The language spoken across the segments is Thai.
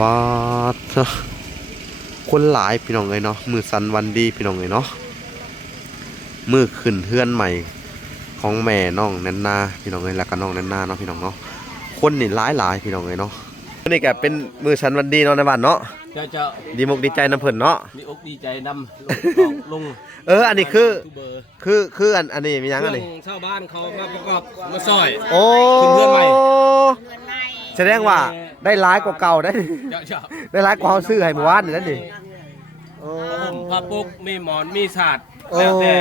ปาดคนหลายพี่น้องเลยเนาะมือสันวันดีพี่น้องเลยเนาะมือขึ้นเฮือนใหม่ของแม่น้องแนนนาพี่น้องเลยแล้วก็น้องแนนนาเนาะพี่น้องเนาะคนนี่หลายพี่น้องเลยเนาะนี่แกเป็นมือสันวันดีเนาะในบ้านเนาะจะดีมุกดีใจน้ำเพิ่นเนาะดีอกดีใจนำลงอันนี้คืออันนี้มียังอันนี้ชาวบ้านเขามาประกอบมาซอยโอ้ขึ้นเพื่อนใหม่แสดงว่าได้ร้ายกว่าเก่าได้ได้ร้ายกว่าเขาซื้อให้เมื่อวานนี่นั่นดิผ้าปุกมีหมอนมีศาสตร์แล้วแต่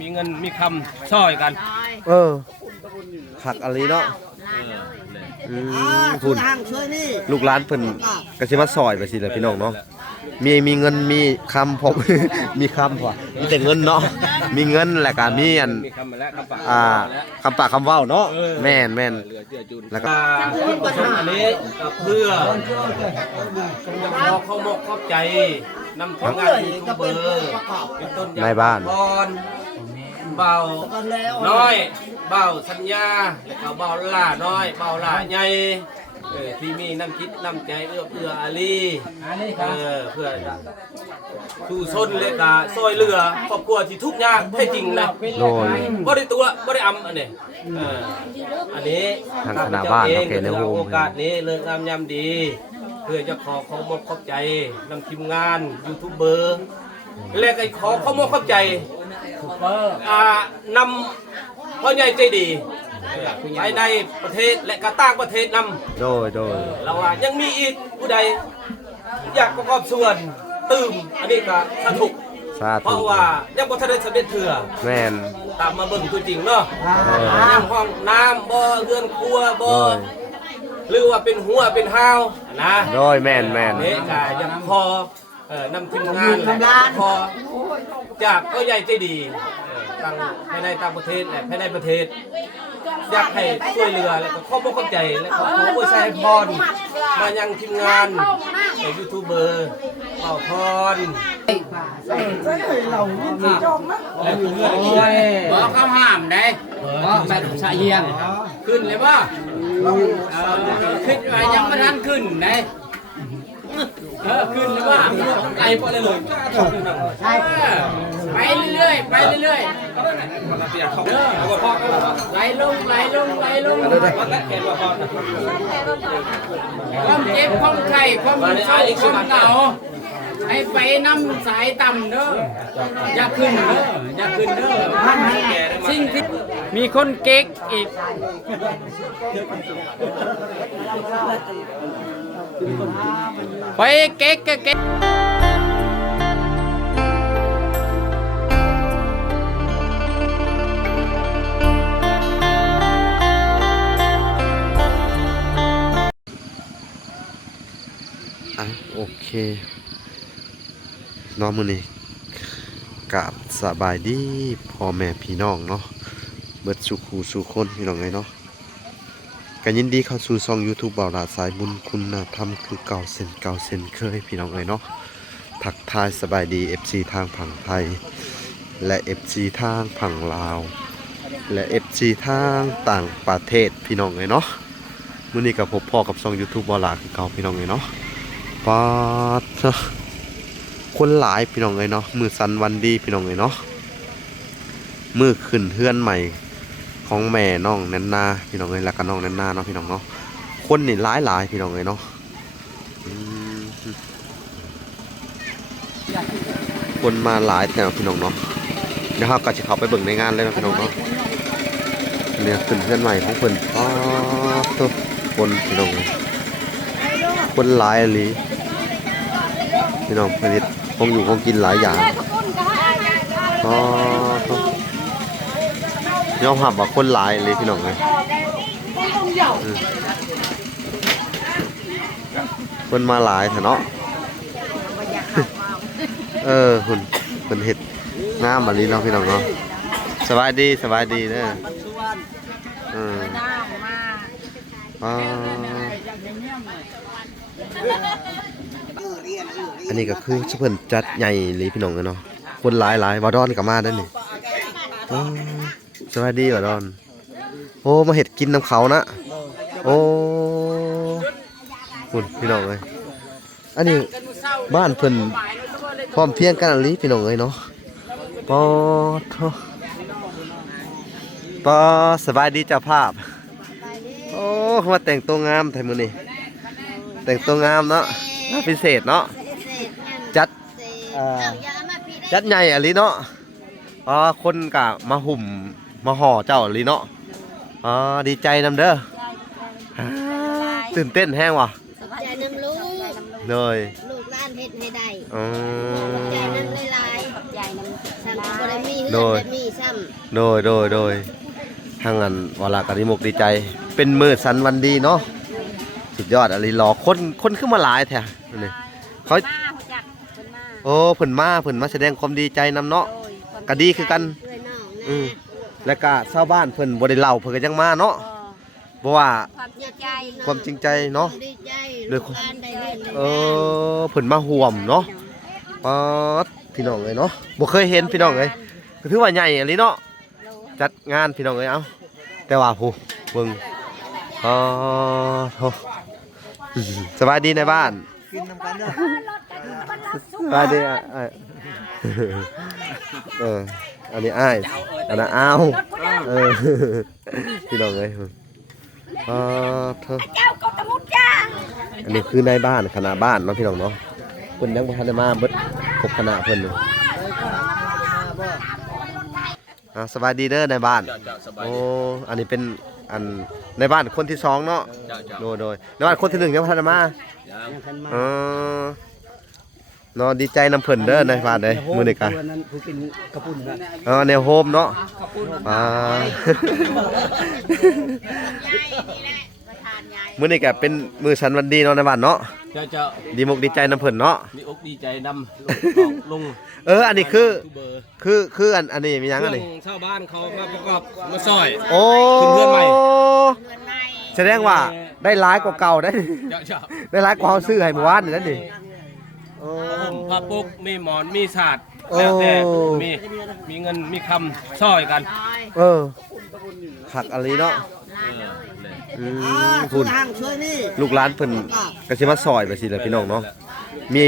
มีเงินมีคำซอยกันหักอะไรเนาะคุณลูกร้านเพิ่นกระชิมาซอยไปสิเลยพี่น้องเนาะมีเงินมีคำผมมีคำพอมีแต่เงินเนาะมีเงินแหละกันมีอันคำปากคำว่าวเนาะแม่นแล้วก็อันนี้เพื่อขอมกขอบใจนำทำงานยูทูบเบอร์เป็นต้นในบ้านเบาน้อยเบาสัญญาแล้วก็เบาล่าน้อยเบาล่าใหญ่ที่มีน้ำคิดน้ำใจเอื้ออารีเพื่อสู่ชนเลยกาซอยเรือครอบครัวที่ทุกข์ยากแท้จริงนะบ่ได้ตัวบ่ได้อันนี้อันนี้ทางคณะบ้านโอเคในวงโอกาสนี้เลิกงามยามดีเพื่อจะขอมอบขอบใจนำทีมงานยูทูบเบอร์และก็ขอมอบขอบใจนำพ่อใหญ่ใจดีภายในประเทศและก็ต่างประเทศนำโดยเราว่ายังมีอีกผู้ใดอยากประกอบส่วนตื่มอันนี้ก็สาธุเพราะว่ายังบ่ทันได้สำเร็จเถื่อแม่นตามมาเบิ่งตัวจริงเนาะยังห้องน้ำบ่เรือนครัวบ่หรือว่าเป็นหัวเป็นห้าวนะโดยแม่นนี่ก็ยังพอนำทีมงานพอจากก็ใหญ่ใจดีตั้งภายในต่างประเทศและภายในประเทศอยากให้ช่วยเหลือและก็ขอบคุณเข้าใจและขออวยชัยพรมายังทีมงานยูทูบเบอร์เป่าพรบอกข้าวห้ามได้แบบสะเยียงขึ้นเลยป่ะขึ้นไปยังไม่ทันขึ้นได้ขึ้นเลยป่ะไล่พอเลยไปเรื่อยไปเรื่อยไหลลงความเจ็บความไข้ความเศร้าความเหงาให้ไปน้ำสายต่ำเด้ออย่าขึ้นเด้อสิ่งที่มีคนเก๊กอีกไปเก๊กโอเคน้องมือนี่กับสบายดีพ่อแม่พี่น้องเนาะเบิดสุขูสุคนพี่น้องไงเนาะกันยินดีเข้าสู่ช่อง YouTube บ่าวดาสายบุญคุณธรรมคือเก่าเส้นเคยพี่น้องไงเนาะทักทายสบายดี FC ทางฝั่งไทยและ FC ทางฝั่งลาวและ FC ทางต่างประเทศพี่น้องไงเนาะมื้อนี้กับพบพ่อกับช่อง YouTube บ่าวดาคือเก่าพี่น้องไงเนาะปาดคนหลายพี่น้องเลยเนาะมือสันวันดีพี่น้องเลยเนาะมือขึ้นเฮือนใหม่ของแม่น้องแนนนาพี่น้องเลยแล้วก็น้องแนนนาเนาะพี่น้องเนาะคนนี่หลายพี่น้องเลยเนาะคนมาหลายแต่พี่น้องเนาะเดี๋ยวเราก็จะเข้าไปเบิ่งในงานเลยนะพี่น้องเนาะเนี่ยขึ้นเฮือนใหม่ของคนทุกคนพี่น้องคนหลายเลยพี่น้องผลิตคงอยู่คงกินหลายอย่างยอมหับว่าคนหลายเลยพี่น้องเลยคนมาหลายแถวเนาะคนเห็ดงามแบบนี้เนาะพี่น้องเนาะสบายดีเด้ออันนี้ก็คือเพิ่นจัดใหญ่เลยพี่น้องเนาะคนหลายบอดอนกับมาได้นี่สวัสดีบอดอนโอ้มาเห็ดกินน้ำเขานะโอ้ คุณพี่น้องเอ้ยอันนี้บ้านเพิ่นพร้อมเพรียงกันอหลีพี่น้องเอ้ยเนาะปอโทปอสบายดีเจ้าภาพโอ้มาแต่งตัวงามไทมื้อนี้แต่งตัวงามเนาะพิเศษเนาะจัดจัดใหญ่อหลีเนาะคนกะมาหุ่มมาห่อเจ้าอหลีเนาะดีใจนำเด้อตื่นเต้นแห้งว่ะใจน้ำลูก เลย ลูกหล้านเฮ็ดให้ได้ อ๋อ ใจน้ำลายใจน้ำซ้ำบ่ได้มีเฮือนแบบนี้ซ้ำโดยทางนั้นวลากะดีมกดีใจเป็นมื้อสันวันดีเนาะสุดยอดอะไรรอคนขึ้นมาหลายแท้นี่เขาโอ้เพิ่นมาแสดงความดีใจนำเนาะก็ดีคือกันแล้วก็ชาวบ้านเพิ่นบ่ได้เล่าเพิ่นก็ยังมาเนาะเพราะว่าความจริงใจเนาะด้วยเพิ่นมาห่วมเนาะพี่น้องเอ้ยเนาะบ่เคยเห็นพี่น้องเอ้ยก็ถือว่าใหญ่อันนี้เนาะจัดงานพี่น้องเอ้ยเอ้าแต่ว่าผู้เบิ่งโธ่สบายดีในบ้านกินนำกันเด้อสบายดีอันนี้อ้ายอันนั้นอ้าวพี่น้องเอ้ยเธออันนี้คือในบ้านคณะบ้านเนาะพี่น้องเนาะเพิ่นยังบ่ทันได้มาเบิดครบคณะเพิ่นสบายดีเด้อในบ้านโอ้อันนี้เป็นอันในบ้านคนที่2เนาะโดยในบ้านคนที่1ยังบ่ทันได้มาเนาะดีใจนำเพิ่นเด้อในบ้านเด้มื้อนี้ก็แนวโฮมเนาะมื้อนี้ก็เป็นมื้อสันวันดีเนาะในบ้านเนาะดีมกดีใจนำเพิ่นเนาะดีอกดีใจนำลงอันนี้คืออันนี้มีหยังอันนี้ชาวบ้านเขามาประกอบมาซอยโอ้ขึ้นเพื่อนใหม่แสดงว่าได้หลายกว่าเก่าได้ได้หลายกว่าเฮาซื้อให้เมื่อวานนี่นั่นดิพระปุกมีหมอนมีศาสตร์แล้วแต่มีเงินมีคำซอยกันหักอะไรเนาะคุณลูกหลานเพิ่นก็สิมาซอยไปสิล่ะพี่น้องเนาะ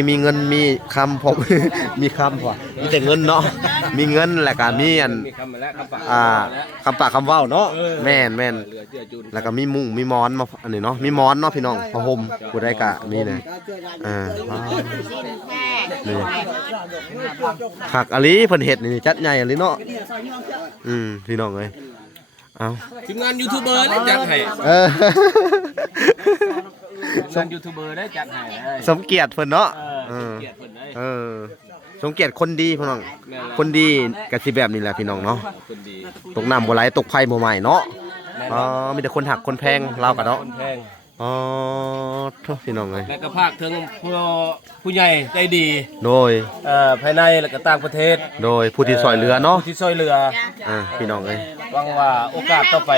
มีเงินมีคำพอ มีคำพอมีแต่เงินเนาะมีเงินแล้วก็มีอันคำปากคำเว้าเนาะแม่นแล้วก็มีมุ้งมีหมอนมาอันนี้เนาะมีหมอนเนาะพี่น้องผ้าห่มผู้ใดก็มีนะนี่หักอะไรเพิ่นเฮ็ดนี่จัดใหญ่อะไรเนาะพี่น้องเอ้ยเอาทีมงานยูทูบเบอร์ได้จัดให้ทีมงานยูทูบเบอร์ได้จัดให้สมเกียรติเพิ่นเนาะสมเกียรติคนดีพี่น้องคนดีก็สิแบบนี้แหละพี่น้องเนาะตกน้ำบ่ไหลตกไฟบ่ไหม้เนาะมีแต่คนหักคนแพงเราก็เนาะพี่น้องเอ้ยแล้วก็ภาคถึงผู้ใหญ่ใจดีโดยภายในและก็ต่างประเทศโดยผู้ที่ซอยเรือเนาะผู้ที่ซอยเรือพี่น้องเอ้ยหวังว่าโอกาสต่อไป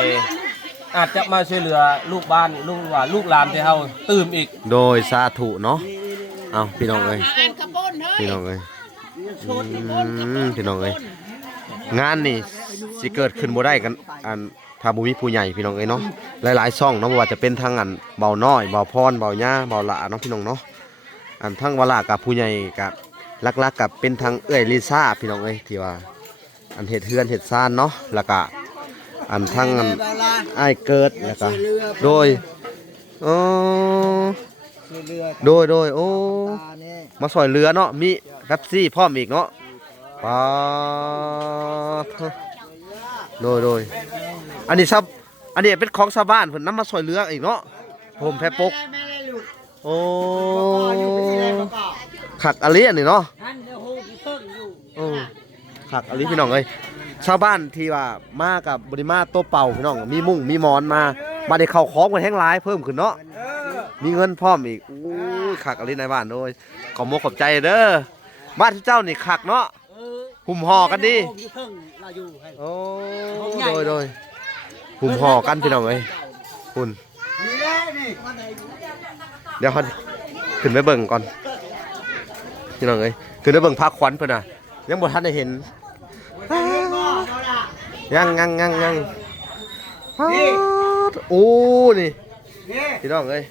อาจจะมาช่วยเหลือลูกบ้านลูกหลานที่เฮาตื่มอีกโดยสาธุเนาะเอาพี่น้องเอ้ยพี่น้องเอ้ยพี่น้องเอ้ยงานนี่สิเกิดขึ้นบ่ได้กันถ้าบ่มีผู้ใหญ่พี่น้องเอ้ยเนาะหลายๆช่องเนาะบ่ว่าจะเป็นทางเบาน้อยเบาพรเบาย่าเบาหลาเนาะพี่น้องเนาะทั้งวลากับผู้ใหญ่กับลักๆกับเป็นทางเอื้อยลิซ่าพี่น้องเอ้ยที่ว่าเฮ็ดเฮือนเฮ็ดซ่านเนาะแล้วก็ทั้งอ้ายเกิดแล้วก็โดยโอ้มาซอยเรือเนาะมีเป๊ปซี่พร้อมอีกเนาะโดยอันนี้เป็นของชาวบ้านเพิ่นนำมาซอยเรืออีกเนาะผมแพปกโอ้ขักอะไรอันนี้เนาะขักอะไรพี่น้องเอ้ยชาวบ้านที่ว่ามากับบริมาโต๊ะเป่าพี่น้องมีมุ้งมีหมอนมาได้เข้าของกันแห้งหลายเพิ่มขึ้นเนาะมีเงินพร้อมอีกขักอะไรในบ้านโดยขอบใจเด้อบ้านเจ้านี่ขักเนาะหุ่มห่อกันดีโอ้โดยหุ่มห่อกันพี่น้องเอ้ยคุณเดี๋ยวเขาขึ้นไปเบิ่งก่อนพี่น้องเอ้ยขึ้นไปเบิ่งพักขวัญเพิ่นน่ะยังบ่ทันได้เห็นยังโอ้นี่พี่น้องเอ้ย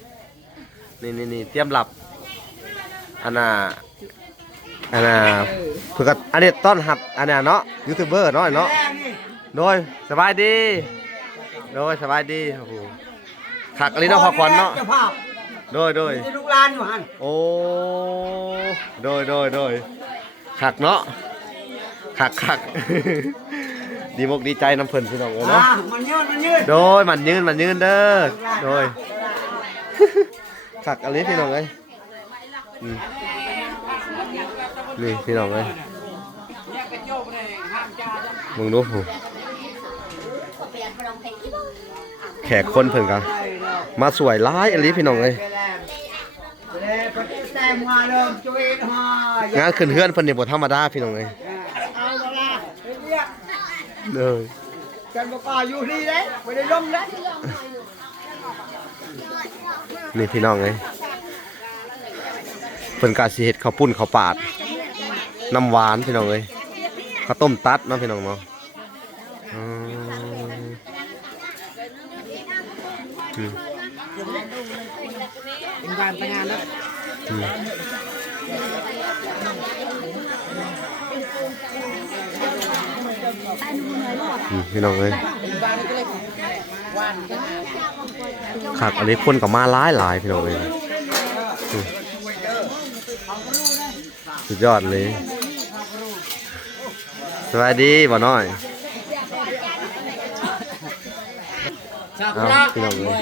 นี่เตรียมหลับอันน่ะเพื่ออันนี้ต้อนรับอันน่ะเนาะยูทูบเบอร์เนาะโดยสบายดีโดยสบายดีโอ้โหขักอันนี้เนาะพักผ่อนเนาะโดยลูกหลานอยู่หั่นโอ้โดยขักเนาะขัก ดีมกดีใจน้ำเพิ่นพี่น้องเนาะมันยืนโดยมันยืนเด้อโดยขักอันนี้พี่น้องเอ้ยนี่พี่น้องเอ้ยมึงดูแขกคนเพิ่นกันมาสวยร้ายอันนี้พี่น้องเอ้ยงานขึ้นเฮือนเพิ่นนี่บ่ธรรมดาพี่น้องเอ้ยเลยกันบ่ก็อยู่นี่เด้บ่ได้ลงเด้นี่พี่น้องเอ้ยเพิ่นกะสิเฮ็ดข้าวปุ้นข้าวปาดน้ำหวานพี่น้องเอ้ยข้าวต้มตัดเนาะพี่น้องเนาะเป็นการแต่งงานแล้วพี่น้องเอ้ยขักอันนี้คนกับมาหลายพี่น้องเอ้ยสุดยอดเลยสวัสดีบ่น้อยพี่น้องเลย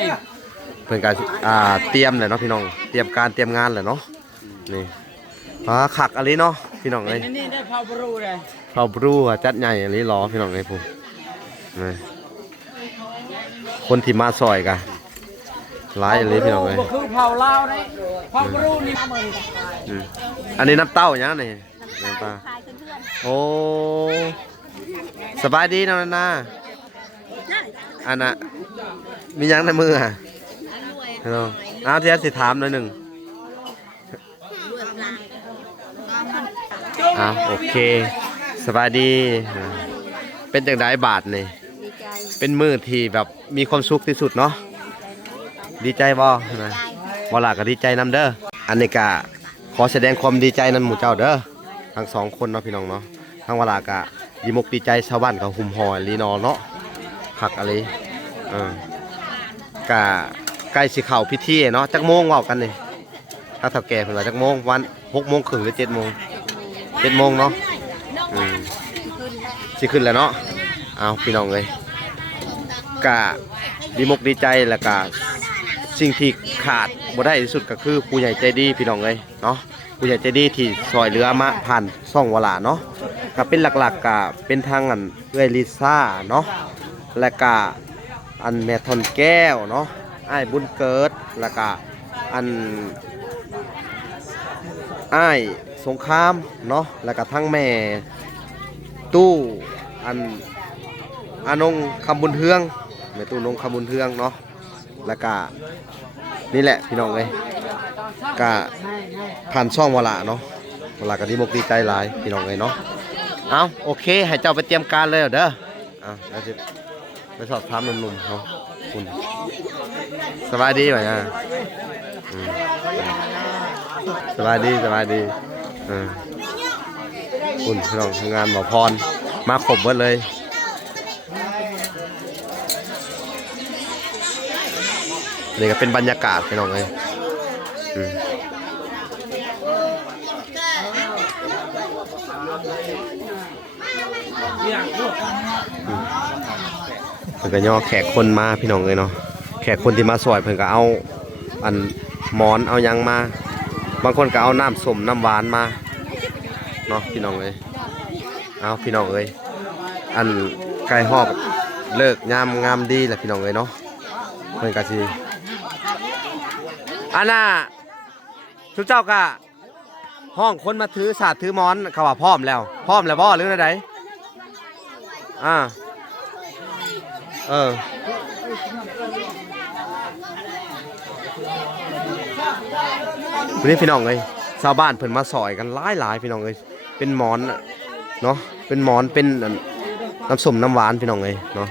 เพิ่นการเตรียมเลยเนาะพี่น้องเตรียมการเตรียมงานเลยเนาะนี่ขักอันนี้เนาะพี่น้องเลยนี่ได้เผาบรูเลยเผาบรูจัดใหญ่อันนี้ล้อพี่น้องเลยผมคนที่มาซอยกันหลายอันนี้พี่น้องเลยคือเผาเล่าได้เผาบรูนี่อันนี้น้ำเต้าอย่างนี้น้ำตาโอ้สบายดีนะนาอันน่ะมียังในมืออ่ะฮัลโหลน้ำเทียนสิถามหน่อยหนึ่งโอเคสบายดีเป็นจังไดบาทนี่เป็นมือที่แบบมีความสุขที่สุดเนาะดีใจบ่นะบ่ล่ะก็ดีใจนำเด้ออันนี้ก็ขอแสดงความดีใจนั้นหมู่เจ้าเด้อทั้งสองคนเนาะพี่น้องเนาะทั้งเวลากะดีมกดีใจชาวบ้านกับหุ่มหอยลีนอเนาะผักอะไรกะใกล้สิเข่าพิธีเนาะจักโมงว่ากันนี่ถ้าเฒ่าแก่เพิ่นว่าจักโมงวัน6:30หรือ7:00 นเนาะสิขึ้นแล้วเนาะเอาพี่น้องเลยกะดีมกดีใจแล้วกะสิ่งที่ขาดบ่ได้ที่สุดก็คือผู้ใหญ่ใจดีพี่น้องเลยเนาะผู้ใหญ่ใจดีที่ซอยเรือมาผ่านซ่องวลาเนาะก็เป็นหลักๆก็เป็นทางอันเอื้อยลิซ่าเนาะและก็อันแม่ทอนแก้วเนาะอ้ายบุญเกิดแล้วก็อันอ้ายสงครามเนาะแล้วก็ทั้งแม่ตู้อันอานงคำบุญเทืองแม่ตู้นงคำบุญเทืองเนาะแล้วก็นี่แหละพี่น้องเลยก็ผ่านช่องวลาเนาะวลาก็ดีมกดีใจหลายพี่น้องเลยเนาะเอาโอเคให้เจ้าไปเตรียมการเลยเด้อแล้วจะไปสอบถามหนุ่มๆเขาคุณสบายดีไหมสบายดีคุณพี่น้องทำงานหมอพรมาครบหมดเลยนี่ก็เป็นบรรยากาศพี่น้องเลยเพิ่นก็ย่อแขกคนมาพี่น้องเลยเนาะแขกคนที่มาซอยเพิ่นก็เอาอันหมอนเอายังมาบางคนก็เอาน้ำส้มน้ำหวานมาเนาะพี่น้องเลยเอาพี่น้องเลยอันไก่หอบเลิกงามดีแหละพี่น้องเลยเนาะเพิ่นก็สิอันน่ะทุกเจ้ากะห้องคนมาถือศาสตร์ถือหมอนเขาว่าพร้อมแล้วบ่หรือไดวันนี้พี่น้องเลยชาวบ้านเพิ่นมาซอยกันหลายพี่น้องเลยเป็นหมอนเนาะเป็นหมอนเป็นน้ำส้มน้ำหวานพี่น้องเลยเนาะ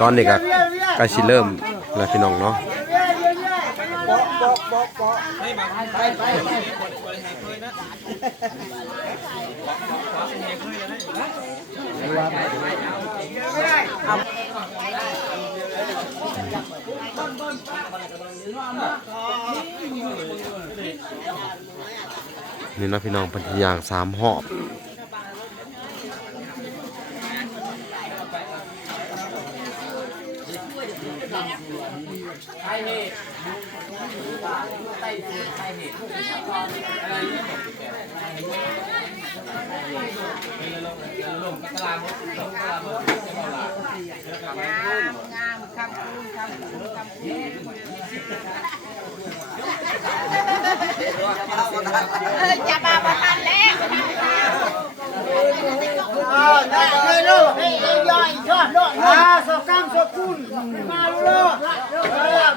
ตอนนี้ก็ใกล้สิเริ่มแล้วพี่น้องเนาะนี่นะพี่น้องเป็นอย่าง3 หอบจะมาประทานแล้ว เลยลูกย่อยชอบโลดสกรรมสกุลมาโลด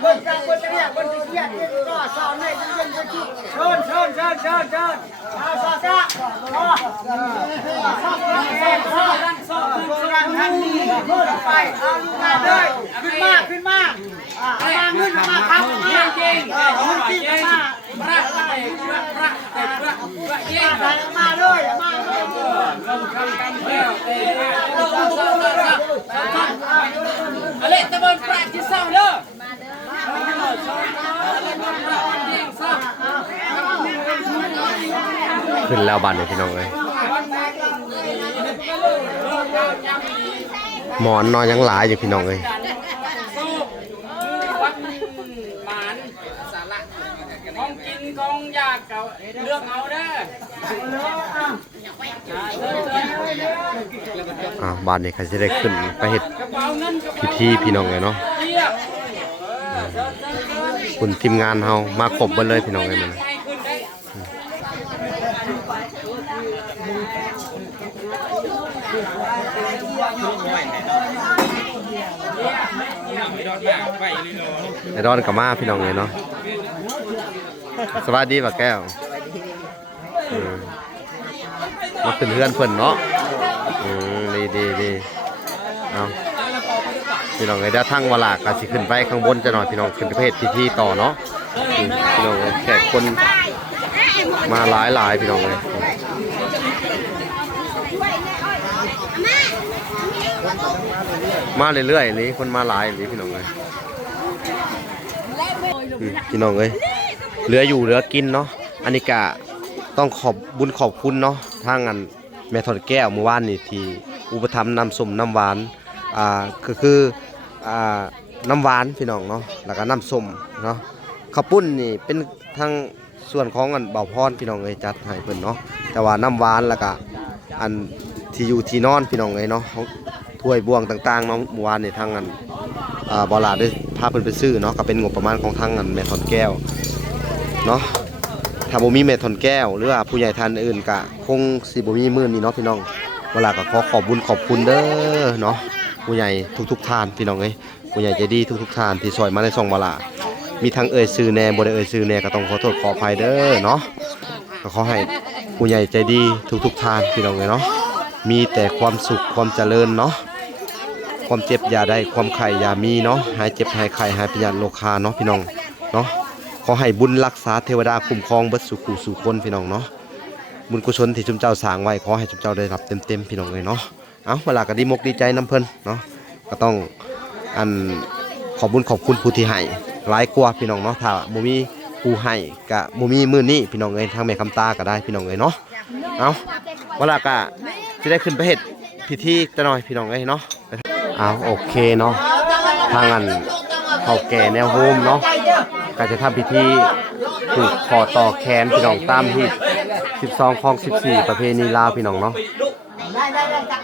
บนกลางบนเรียกบนที่เกียรติก็สอนให้เรียนไปที่เชิญเอาสอกะรังทันทีขึ้นไปเอาลูกมาเลยขึ้นมาเงินมาครับเงินจริงมาพระมาเลยอะไรตะบนปราที่เศร้าเด้อ ขึ้นแล้วบัดเลยพี่น้องเลยหมอนนอนยังหลายอยู่พี่น้องเลย วัดหมานสาระของกินของอยากเก่าเลือกเอาเด้อ บ้านนี้เขาจะได้ขึ้นไปเฮ็ดพิธีพี่น้องเลยเนาะคุณทีมงานเฮามาครบเบิดเลยพี่น้องเลยมันไอ้ดอนกับมาพี่น้องเลยเนาะสวัสดีป่ะแก้วมาขึ้นเฮือนเพิ่นเนาะดีเอาพี่น้องไอ้เดี๋ยวทั้งเวลาก็สิขึ้นไปข้างบนจะหน่อยพี่น้องขึ้นไปเพศพิธีต่อเนาะพี่น้องแขกคนมาหลายพี่น้องเลยมาเรื่อยๆนี่คนมาหลายนี่พี่น้องเลยพี่น้องเลยเหลืออยู่เหลือกินเนาะอันนี้ก็ต้องขอบบุญขอบคุณเนาะทางงานแม่ทอดแก้วเมื่อวานนี่ที่อุปถัมภ์น้ำส้มน้ำหวานคือน้ำหวานพี่น้องเนาะแล้วก็น้ำส้มเนาะข้าวปุ้นนี่เป็นทางส่วนของอันเบาพรพี่น้องเลยจัดให้เพิ่นเนาะแต่ว่าน้ำหวานแล้วก็อันที่อยู่ที่นอนพี่น้องเลยเนาะถ้วยบ่วงต่างๆเนาะเมื่อวานนี่ทางอันบอลาได้พาเพิ่นไปซื้อเนาะก็เป็นงบประมาณของทางอันแม่ทอดแก้วเนาะถ้าบ่มีแม่ทอนแก้วหรือว่าผู้ใหญ่ท่านอื่นก็คงสิบ่มีมื้อนี้เนาะพี่น้องเวลาก็ขอบบุญขอบคุณเด้อเนาะผู้ใหญ่ทุกท่านพี่น้องเอ้ยผู้ใหญ่ใจดีทุกท่านที่ช่วยมาในช่องเวลามีทั้งเอ่ยชื่อแน่บ่ได้เอ่ยชื่อแน่ก็ต้องขอโทษขออภัยเด้อเนาะก็ขอให้ผู้ใหญ่ใจดีทุกท่านพี่น้องเอ้ยเนาะมีแต่ความสุขความเจริญเนาะความเจ็บอย่าได้ความไข้อย่ามีเนาะหายเจ็บหายไข้หายพยาธิโรคาเนาะพี่น้องเนาะขอให้บุญรักษาเทวดาคุ้มครองเบิดสุขุสุคนพี่น้องเนาะบุญกุศลที่จุมเจ้าสร้างไว้ขอให้จุมเจ้าได้รับเต็มพี่น้องเลยเนาะเอาเวลาก็ดีมกดีใจน้ำเพิ่นเนาะก็ต้องขอบบุญขอบคุณผู้ที่ให้หลายกว่าพี่น้องเนาะถ้าบ่มีผู้ให้ก็บ่มีมื้อนี้พี่น้องเอ้ยทางแม่คำตาก็ได้พี่น้องเอ้ยเนาะเอาเวลาก็สิได้ขึ้นไปเฮ็ดพิธีจะหน่อยพี่น้องเอ้ยเนาะเอาโอเคเนาะทางเฒ่าแก่แนวโฮมเนาะก็จะทำพิธีผูกคอต่อแขนพี่น้องตามที่12ของ14ประเพณีลาวพี่น้องเนาะ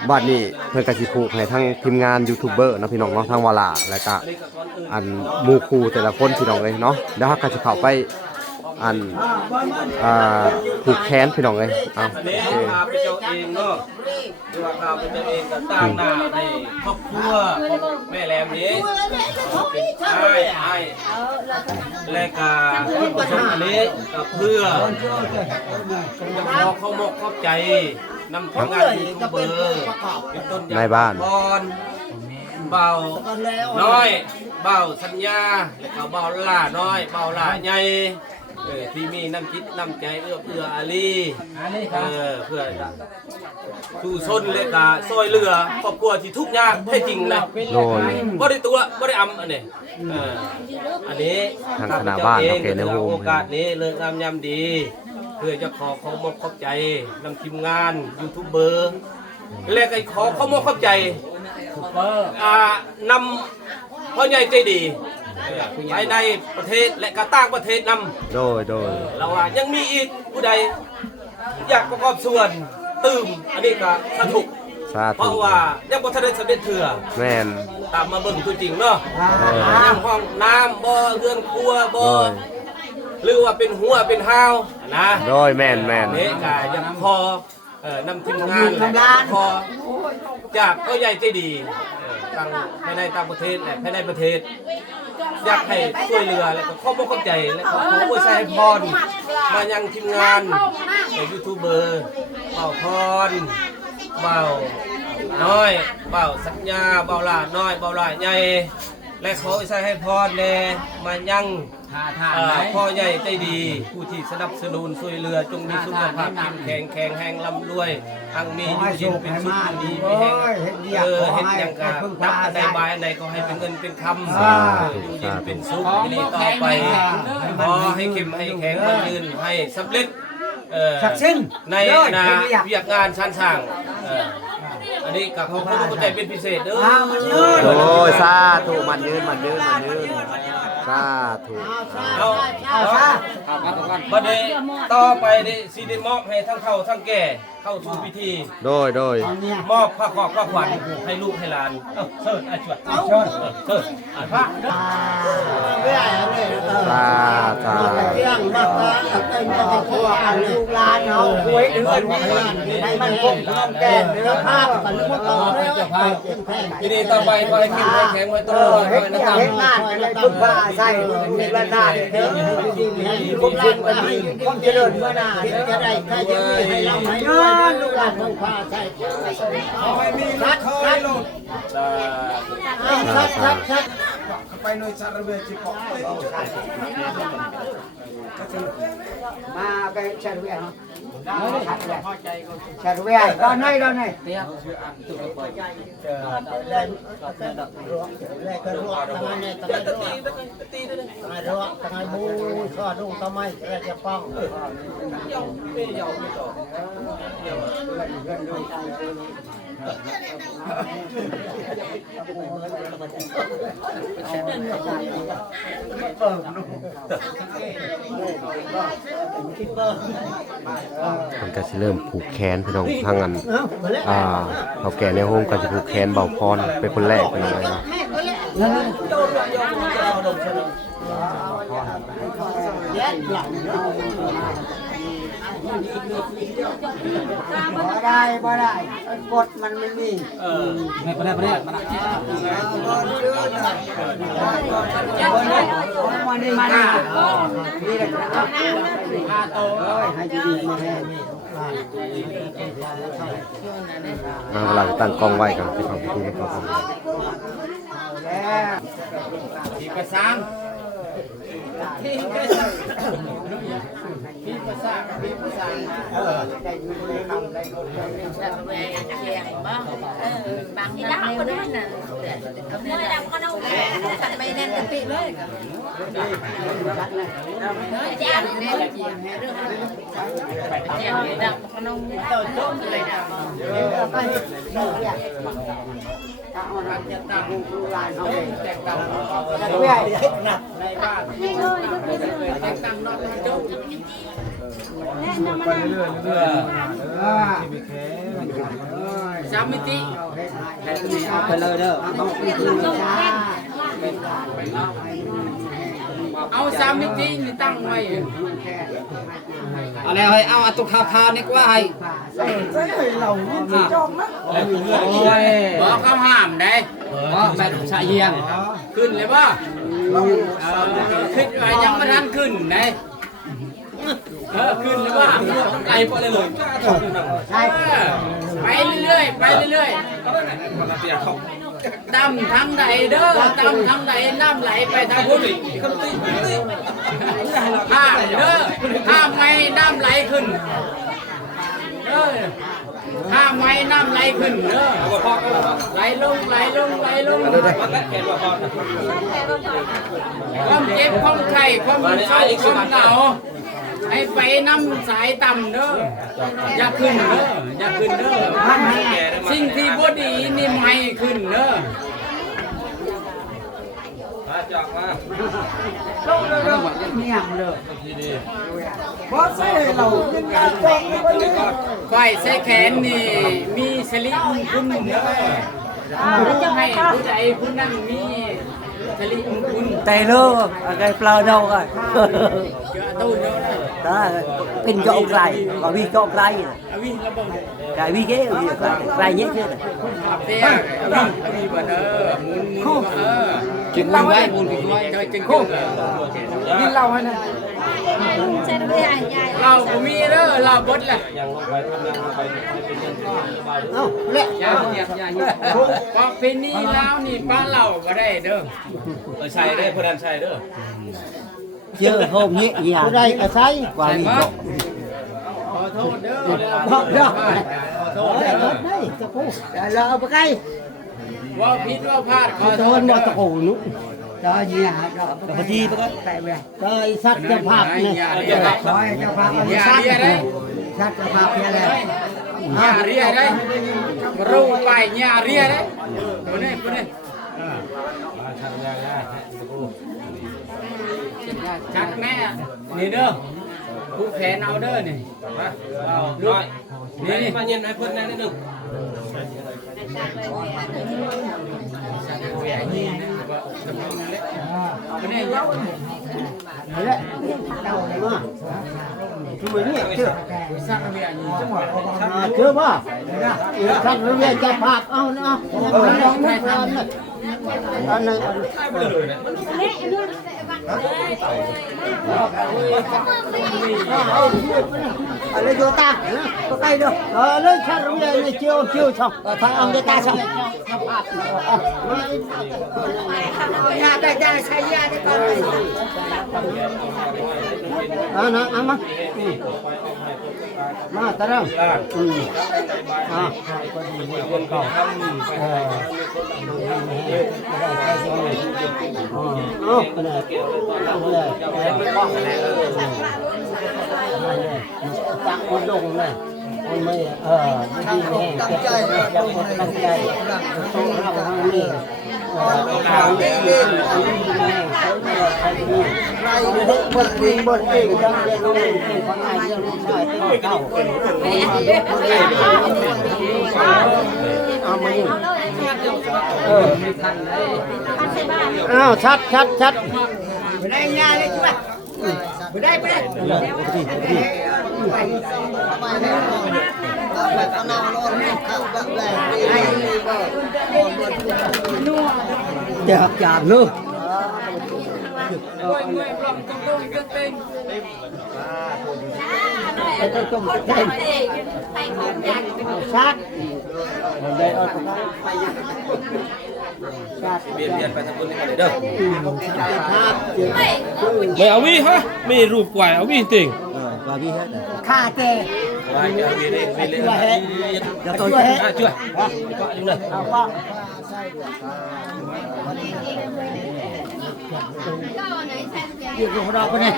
บัดนี้เพิ่นก็สิผูกให้ทั้งทีมงานยูทูบเบอร์เนาะพี่น้องเนาะทั้งวาลาแล้วก็หมู่ครูแต่ละคนพี่น้องเลยเนาะเดี๋ยวเราก็สิเข้าไป อันผูกแขนพี่น้องเอ้ยเอา อัน โอ นี้ เค ข้าพเจ้าเองเนาะที่ว่าข้าพเจ้าเองก็ตั้งหน้าให้ครอบครัวของแม่แหลมนี้ไอ้และก็ผู้ประสบอันนี้ก็เพื่อจะขอเข้ามกเข้าใจนำทำงานยูทูบเบอร์เป็นต้นอย่างพรเบาน้อยเบาสัญญาและก็เบาล่าน้อยเบาล่าใหญ่ที่มีน้ำจิตน้ำใจเอื้ออารีเพื่อสู้ชนและก็ซอยเรือครอบครัวที่ทุกข์ยากแท้จริงนะ โดย บ่ได้ตัวบ่ได้อำอันนี้อันนี้ ทางคณะบ้าน เอง โอเคในโฮม โอกาสนี้เลิกงามยามดี เพื่อจะขอขอบขอบใจนำทีมงานยูทูบเบอร์และก็ขอขอบขอบใจนำพ่อใหญ่ใจดีภายในประเทศและก็ต่างประเทศนำ โดยเราว่ายังมีอีกผู้ใดอยากประกอบส่วนตื่มอันนี้ก็สาธุ สา เพ ธุ ราะว่ายังบ่ทันได้สำเร็จเถื่อ แม่น ตามมาเบิ่งตัวจริงเนาะยังห้องน้ำบ่เรือนครัวบ่ โดย หรือว่าเป็นหัวเป็นห้าวนะ โดยแม่น นี่ก็ยังพอนำทีมงานและพอจากก็ใหญ่ใจดีตั้งภายในต่างประเทศและภายในประเทศ อยากให้ช่วยเหลือและก็ขอบคุณใจและขออวยชัยพรมายังทีมงานยูทูบเบอร์เบาพรเบาน้อยเบาสัญญาเบาหลาน้อยเบาหลาใหญ่และขออวยชัยให้พรแน่มายังพ่อใหญ่ใจดีผู้ที่สนับสนุนช่วยเหลือจงมีสุขภาพแข็งแรงร่ำรวยทั้งมีอยู่เย็นเป็นสุขดีมีแห้งเฮ็ดอย่างกะนับได้บายอันใดก็ให้เป็นเงินเป็นคำอยู่เย็นเป็นสุขที่นี่ต่อไปขอให้เข้มให้แข็งมันยืนให้สำเร็จในนาเวียกงานชั้นสร้างอันนี้กับขอบคุณใจเป็นพิเศษเด้อ โดยสาธุมันยืนสาธุ บัดนี้ต่อไปนี่สิได้มอบให้ทั้งเข้าทั้งแก่เข้าสู่พิธี โดย มอบผ้าขอบผ้าขวัญให้ลูกให้หลานเชิญอาจวดเชิญพระ สาธุ เรื่องรักษาเป็นครอบครัวลูกหลานเฮาหวยเดือนนี้ให้มันคงต้องแก่เนื้อภาพกันบ่ต้องเจ้าภาพ ทีนี้ต่อไปขอให้เข้มให้แข็งไว้ตลอด เฮ็ด นะค งา รับ นให้พึ่งพาใส่มีระนาดเด้อให้พวกเราก็ให้ความเจริญเมื่อหน้าจะได้ใครจะมีให้เราให้เงินลูกหลานพึ่งพาใส่ขอให้มีรถเคยลงชัดไปหน่อยสารเวจิปอกมาไปชาร์เวียชาร์เวียก็ไหนเตี้ยเลยก็รวทำไมเนี่ยทำไมรวทำไมบูชอดุทำไมจะป้องมันก็สิเริ่มผูกแขนพี่น้องทางนั้นเขาแก่ในโฮมก็จะผูกแขนเบาพรเป็นคนแรกเป็นยังไงเนาะ บ่ได้กดมันไม่มีมันนี่มานี่นี่แหละให้ดีมาแท้ เวลาตั้งกล้องไว้กันที่เขาพิธีนะครับผม ที่กระซังที่กระซังที่กระซังที่กระซังได้อยู่ในคำได้รถได้แซ่บแหวกเชียงบ้างบางที่ดาวก็ได้น่ะเมื่อดาวก็ต้องตัดไปแน่นกันปีเลยจ้าเนี่ยเชียงเรื่องเชียงดาวก็ต้องต่อต้นเลยดาวไปจะตั้งลูกหลานเขาแต่งตั้งเรื่อยในบ้านแต่งตั้งนอกโจ๊กไปเรื่อยสามมิติไปเลยเด้อต้องไปดูจ้าไปเล่า เอาสามมิตินี่ตั้งไว้ อะไรเฮ้ยเอาตุกขาวๆนี่ก็ให้เราจอมนะ โอ้ยบอกเขาห้ามได้ แบบชายเยียง ขึ้นเลยป่ะขึ้นไปยังไม่ทันขึ้นได้ขึ้นเลยป่ะไกลพอเลยเลยไปเรื่อยๆไปเรื่อยๆดำทางใดเด้อดำทางใดน้ำไหลไปทางพุ่นห้ามเด้อห้ามไม่น้ำไหลขึ้นเด้อห้ามไม่น้ำไหลขึ้นเด้อไหลลงไหลลงไหลลงความเจ็บความไข้ความเศร้าความเหงาให้ไปน้ำสายต่ำเด้ออย่าขึ้นเด้ออย่าขึ้นเด้อสิ่งที่บ่ดีนี่ไม่ขึ้นเด้อ จอกมา ควายใส่แขนนี่มีสลิงคุณเด้อให้ผู้ใดผู้นั้นมีสลิงคุณ tay lơ cái phờ đâu rồi เจอตู้เด้อ đó pin cho ông này và vi cho ông này วิ่งระเบิด cái vi cái này nhé chứ เตี้ยวิ่งบ่เด้อหมุนกินเหล้าให้หมุนกินไว้เธอจึงกินเหล้าให้นะเหล้าบ่มีเด้อเหล้าบดแหละ อย่าเพราะเป็นนี้แล้วนี่ป้าเหล่าก็ได้เด้อ ใช่เด้อพนันใช่เด้อ chưa hôm nhẹ nhà đây ở say và vi cho ขอโทษเด้อ không đâu đây cho cô lỡ một cái ว่าผิดว่าพลาดขอโทษ thôi เด้อ mà cổ nữa đó nhà đó có gì đó tại vì rồi sắt cho phạm này rồi cho phạm อย่า sắt เรียได้ sắt cho phạm này này อย่าเรียได้รู้ไปอย่าเรียได้คนนี้คนนี้จัดแม่นี่เด้อผู้แขนเอาเด้อนี่ เอาน้อยนี่มาเย็นให้เพิ่นนั่นนิดนึง คนนี้ đấy đâu này mà chúng mình nhỉ chưa สร้างเวียน chưa ba sắt nó về cho phạm ao nữa nó mất rồi anh này lấy vô ta có tay đâu lấy sắt nó về này chiêu xong phải ông để ta xong nhà đây ra xây ra đi con này nó ăn mà mà ta đâu tặng con đồng này con mày đi nè tăng chơi tăng chơi không nào không đi con đi lên bật đi trong đây luôn con này chưa luôn sai cái cao sắt ở đây nha đây chú ạ ở đây để học chạm luôn sát đây ở sát เบียดไปทางคนนี้กันเด้อ ไม่เอาวิฮะไม่รูปกวายเอาวิจริง và đi hết kha kê ไปเดี๋ยวเบียดเองเบียด chưa hết เดี๋ยว cho tôi hết ช่วยก็อยู่เลย con chưa có đo cái này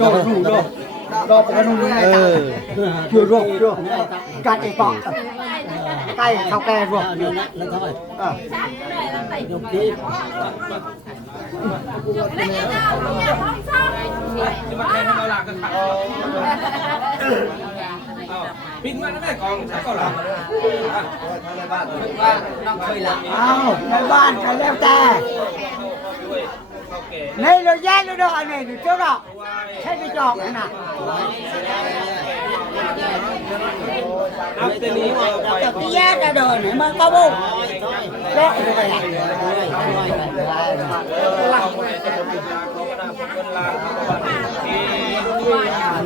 cho đủ đo đo cái nung này chưa ruột chưa cắt cái cọ cây thao kè ruột là thôi được đi จะมาแทนให้เราหลักกันค่ะปิ้งมาแล้วแม่กองใช้ก่อนหลัง ว่าต้องเคยหลัง เอาในบ้านกันแล้วแต่ ด้วย แก่ này rồi dây rồi đó này rồi chỗ đóใช่ไปจอกนะ นับแต่นี้ต่อไป จับที่แยกกระโดดไหนมันก็บุกเจ๊ไป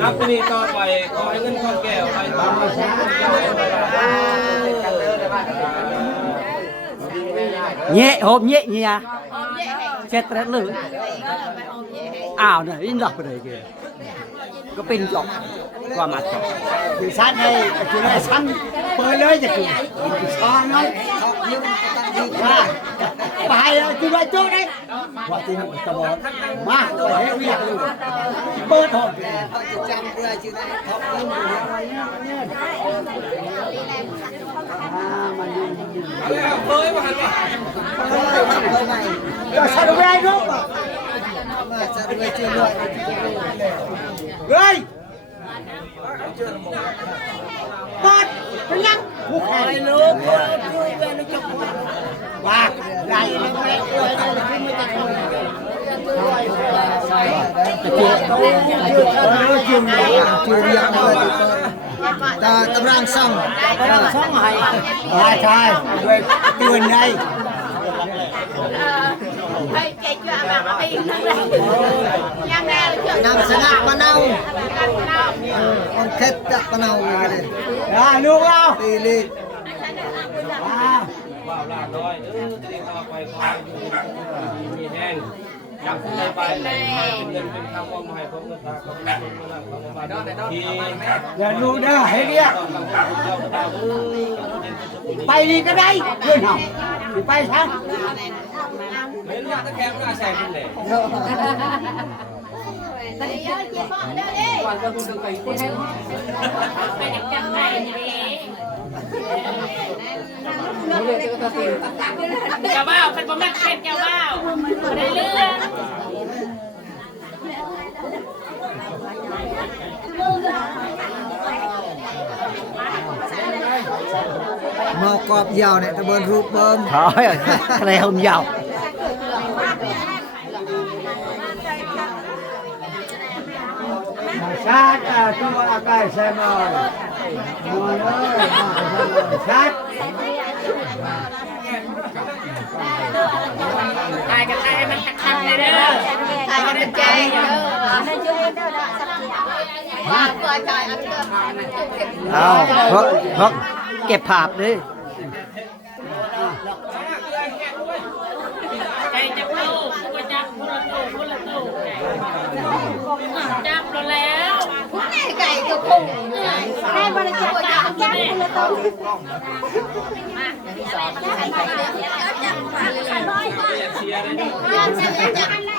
นับแต่นี้ต่อไปขอให้เงินทองแก้วไปตามมาช้า nhẹ hộp nhẹ nhẹ chết rất lử ảo này in đọc ở đây kìa có pin chọc qua mặt chọc thì sát đây chỉ là săn bơi lưới thì kìa son nó bài chỉ nói trước đấy gọi tin một tờ bò mà phải hết việc luôn bơi thôi bơi mà hẳn rồi sao được ai không rồi bớt cái nhắc một hai nước chui về nó chụp và lại ta tập rang xong hay hai trai về tuần đây Nam sangat panau. On ket tak panau ni. à luôn đâu Pilih. บ่าวลาน้อยจะได้ต่อไปขอมีแห้งจับได้ไปเป็นเงินเป็นคำว่าหมายของเงินตาของเงินของมาที่ อย่าดูเด้อให้เรียกไปนี่ก็ได้เพื่อนเราไปทั้ง เห็นว่าตะแคงหน้าแสงเป็นเหล็ก เจ้าบ่าวเป็นบ่แม่นเป็นเจ้าบ่าวได้เรื่อง Mau kop giàu này ta bên rụp bơm. thôi cái này không giàu sát cho cái xem rồi ngồi ơi sát ตายกันตายมันคักๆเลยเด้อ ใครกันใจเด้อให้ช่วยเด้อสักทีว่าตัวใจอันเด้อ เอาเก็บภาพดิ ใจจับตู้ผู้จับผู้ละตู้ผู้ละตู้จับแล้วไก่ตัวพุ่งให้บริจาคจับจับคนละตัวมาจับมาร้อยบาทจับ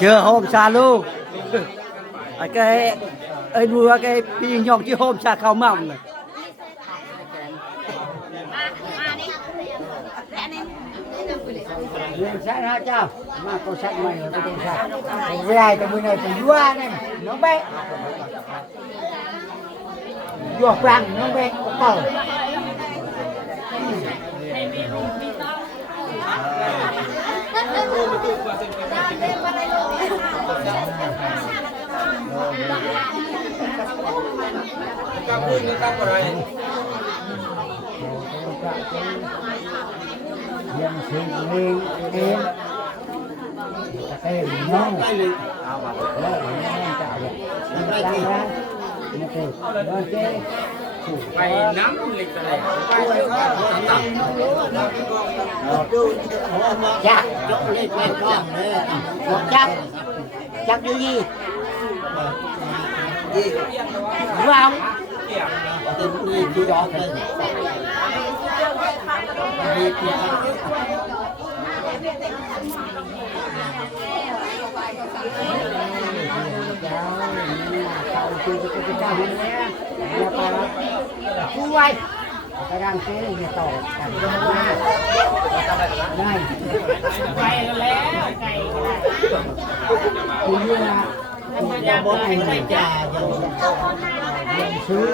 chưa hôm xa luôn cái ấy vừa cái phi nhộng chứ hôm xa không mong này sẽ ra cho mà cô sạch mày là cô sạch về ai từ bên này từ vua này nó bé vua răng nó bé có Các ngươi như các vào đây. Dân sự liên tiến cái nóไปน้ำเหล็กอะไร chắc chỗ lên quay con chắc chắc cái gì vào đi đó cú quay cái đang chế nhà tổ cảnh này ไปแล้วไก่ก็ได้ cũng như là ธรรมดาบ่ให้ใส่จ่า xưa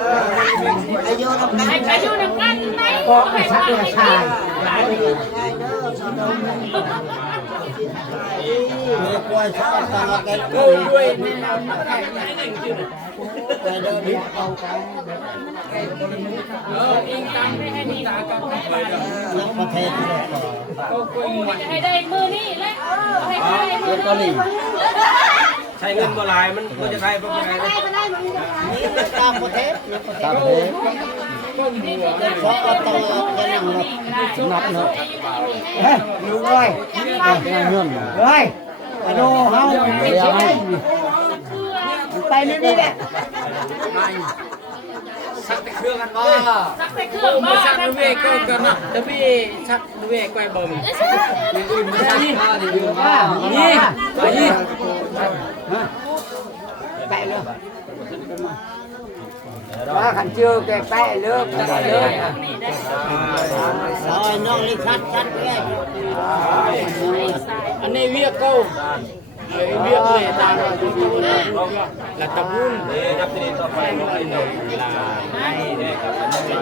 ให้ใครอยู่นำกันไหม có cái sắc là xài กล้วยชอบตลอดกัน โอ้ยด้วยนี่นะ ไปเดินเอากัน เองตามไม่ให้นี่ตากับไปเลย นักประเทศเลย ก็กล้วยหมด ให้ได้มือนี่แหละให้ได้มือนี่ ใช้เงินบ่หลายมันก็จะใช้บ่เป็นไร ได้มาได้มือ นี่ตามประเทศ ตามเลย ชอบตลอดกันอย่างนั้น นับเนาะ เฮ้ยลูกเอ้ย เงื่อน เฮ้ยโน่เฮาไปเชียร์ไปนี่แหละ สักแต่เครื่องกันว่า สักแต่เครื่องบ้า สักเวกก็กันนะแต่พี่สักเวกไปบ่มอื่นไม่ใช่นี่นี่นี่ แปะเลยว่าขันเชื่อแกแปะเลิกแปะเลิกซอยน้องลิคัดชัดเลย อันนี้เวียกก็เวียกเลยตามมาดูละตะบุญ นับทีต่อไปก็ไอ้หนุ่มเวลาให้เนี่ยครับ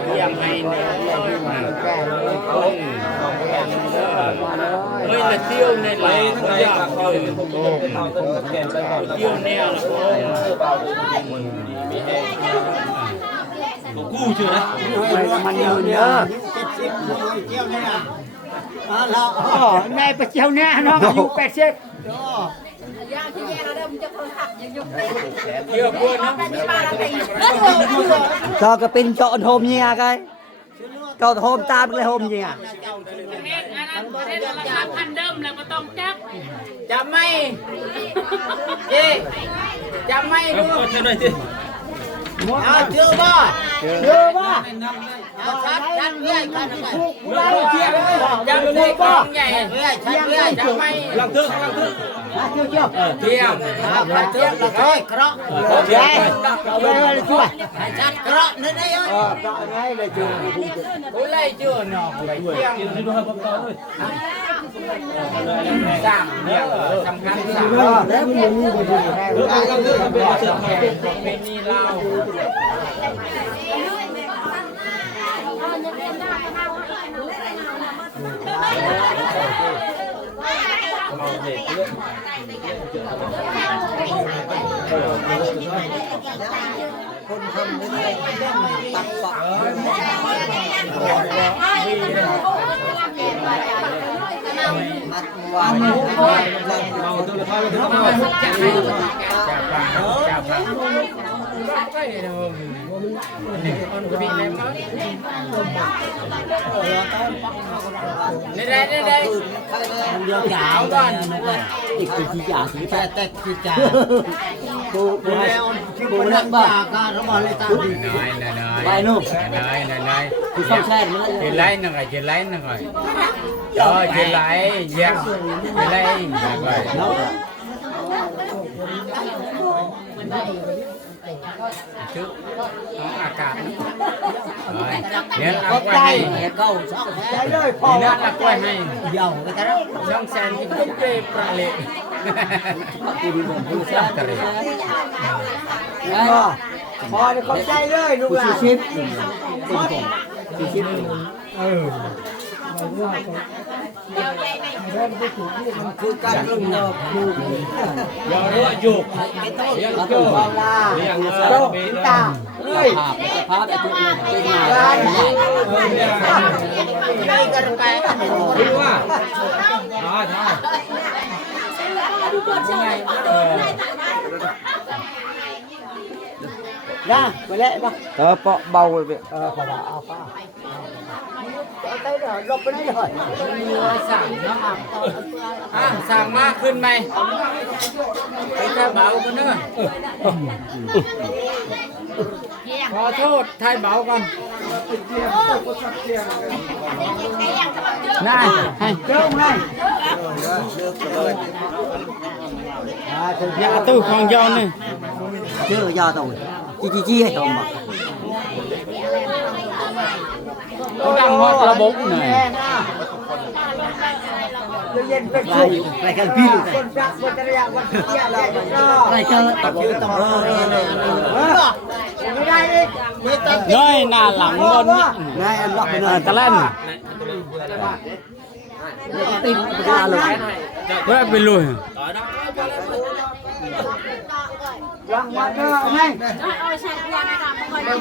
เยี่ยมให้เนี่ยเฮ้ยละเที่ยวในไหล ไป ทั้ง ทั้ง ไห ใน น กับเขาอยู่โอ้เราต้องแก่ไปก่อน เที่ยวเนี่ยละโอ้ เบาดีมีแห้ง กู้เชื่อนะ มันอยู่เยอะเที่ยวเนี่ยเราในประเจียวเนี่ยน้องอายุ80 ย่างที่แย่เราเริ่มจะคนขับยังยุ่ง เที่ยวกวนนะ ที่บ้านเราตี cho cái pin chọn hôm nha cái chọn hôm tam cái hôm gì à เฮ็ดอันนั้นเฮ็ดราคาพันเดิมแล้วก็ต้องจับ จะไม่เจ๊จะไม่ดู เชื่อหน่อยสิ เชื่อบ่ชัดชัดเรื่อยกันไปเราเที่ยว จะไม่กองใหญ่ เรื่อยชัดเรื่อย จะไม่ กำลังเถอะกำลังเถอะ เที่ยว เที่ยว พันเที่ยวเราค่อยเคราะห์เที่ยวเราเลยช่วยชัดเคราะห์นั่นเองเคราะห์ไงเลยช่วย กูไล่เชื่อหนอไปเที่ยว กินให้ดูให้ผมต่อเลย สร้างเนี่ยสำคัญสร้าง แล้วมันมีประโยชน์ กำลังเถอะเป็นเสือเขา เป็นนี่เรา เอาเด็กเยอะ วัน เอาเถอะท้ายเถอะ จะฟังจะฟังไปเนาะคนก็มีแล้วนี่ได้นี่ได้ เดี๋ยวจ๋า เอาก่อน อีกทีจ่าสี แต่แต่คือจ๋ากูแล้วกูนั่งบ้าการระบาดเลยตามดี ไปนู่น này คือซ่อมแซ่มัน chị lấy nó rồi chị lấy nó rồi rồi chị lấy dạ chị lấy rồi trước nó là cạn rồi nếu là quay hay câu trái đời thì nó là quay hay dầu cái cái đó trong sen thì cũng kê pra lệพอเข้าใจเลยลูกหลาน ชิป คือการลงเงินคือ giờ nữa chụp แล้วก็วางลาโตตาเฮ้ยภาพไอ้ตัวเป็นงานใหญ่ đây cái cái đi qua thôi thôi raไปเลยป่ะ เปาะเบาไป พอละเอาป้าเอาไปเดี๋ยวลบไปได้เลย สั่งเนาะสั่งมากขึ้นไหมไปแค่เบากันเนอะขอโทษไทยเบาก่อนนายให้ เจ้าไง ยาตู้ของยอนนี่ ชื่อยาตัวจี้ให้ทำมา ดังฮอดระบบหน่อย เย็นเป็นสุข รายการพี่ คนรักคนจะอยากวันที่อยากได้ก็ รายการตับชื่อต่อ ไม่ได้เลยไม่ต้อง น้อยหน้าหลังก่อนนี่ นายอันล็อกไปเลย ตะเล่น ติดยาเลย เพื่อไปลุย รางวัลก็แม่ง เอาใช้พยานกรรมก่อนเดี๋ยว